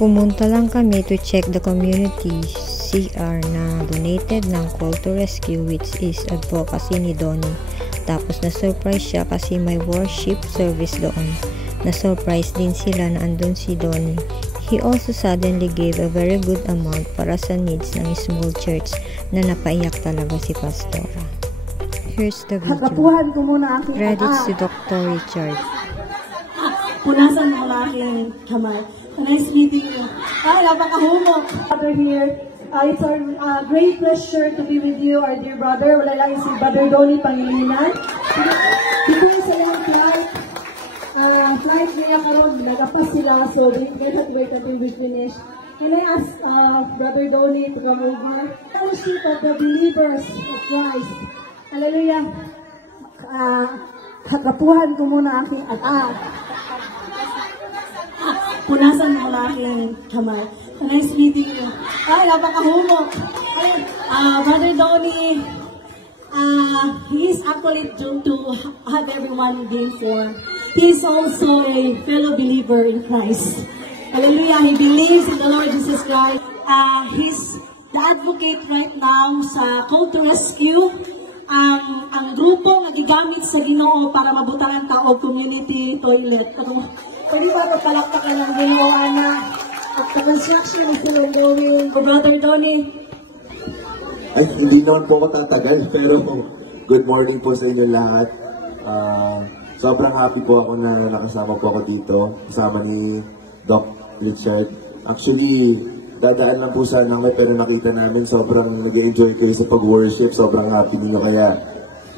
Pumunta lang kami to check the community CR na donated ng Call to Rescue, which is advocacy ni Donnie. Tapos na-surprise siya kasi may worship service doon. Na-surprise din sila na andun si Donnie. He also suddenly gave a very good amount para sa needs ng small church na napaiyak talaga si Pastora. Here's the video. Hakapuhan ko muna aking Credits to Dr. Richard. Punasan mo na aking kamay. Nice meeting you. Ay, napakahumok. Brother here. It's our great pleasure to be with you, our dear brother. Wala lang si Brother Donnie Pangilinan. Dito sa iyong flight. Flight niya karon nagapas sila, so they have to wait until we finish. Can I ask Brother Donnie to come over? Fellowship of the believers of Christ. Hallelujah. Hakapuhan ko muna aking punasan mo na aking kamay. Nice meeting you. Ay, napakahumok. Brother Donnie, he is actually due to have everyone being formed. He is also a fellow believer in Christ. Hallelujah. He believes in the Lord Jesus Christ. He's the advocate right now sa Call to Rescue. Ang grupo nga gigamit sa Ginoo para mabutangan tao community toilet. Pwede ba magpalakpakan ng Ginoo, Ana? At the construction is still ongoing. Brother Donnie. Ay, hindi naman po ako tatagal, pero good morning po sa inyo lahat. Sobrang happy po ako na nakasama po ako dito, kasama ni Doc Richard. Actually, dadaan lang po sana kami, pero nakita namin sobrang nag-enjoy kayo sa pag-worship, sobrang happy ninyo, kaya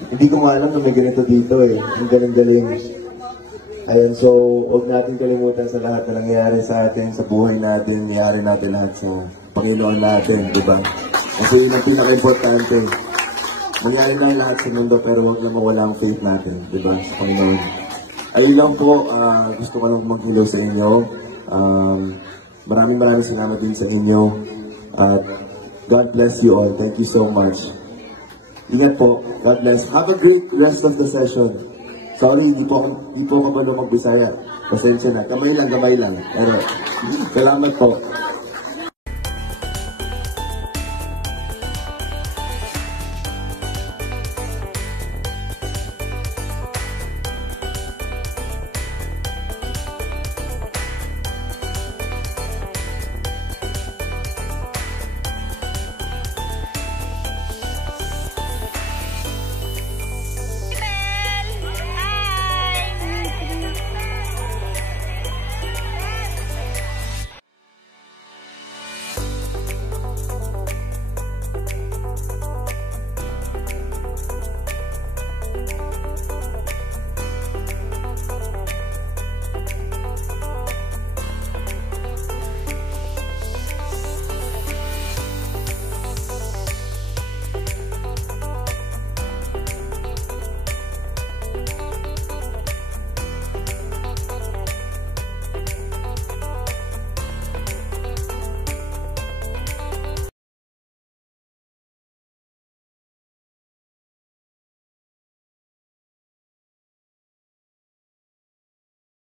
hindi ko alam na may ganito dito eh. Ang galing-galing. Ayun, so huwag natin kalimutan sa lahat na nangyayari sa atin, sa buhay natin, nangyayari natin lahat sa Panginoon natin, di ba? Kasi yun ang pinaka-importante. Nangyayari lang lahat sa mundo, pero huwag lang mawala ang faith natin, di ba, sa Panginoon. Ayun lang po, gusto ko lang mag-hello sa inyo. Maraming salamat din sa inyo. At God bless you all. Thank you so much. Ingat po. God bless. Have a great rest of the session. Sorry, hindi po ako malo mag-Bisaya. Pasensya na. Gamay lang. Pero, salamat po.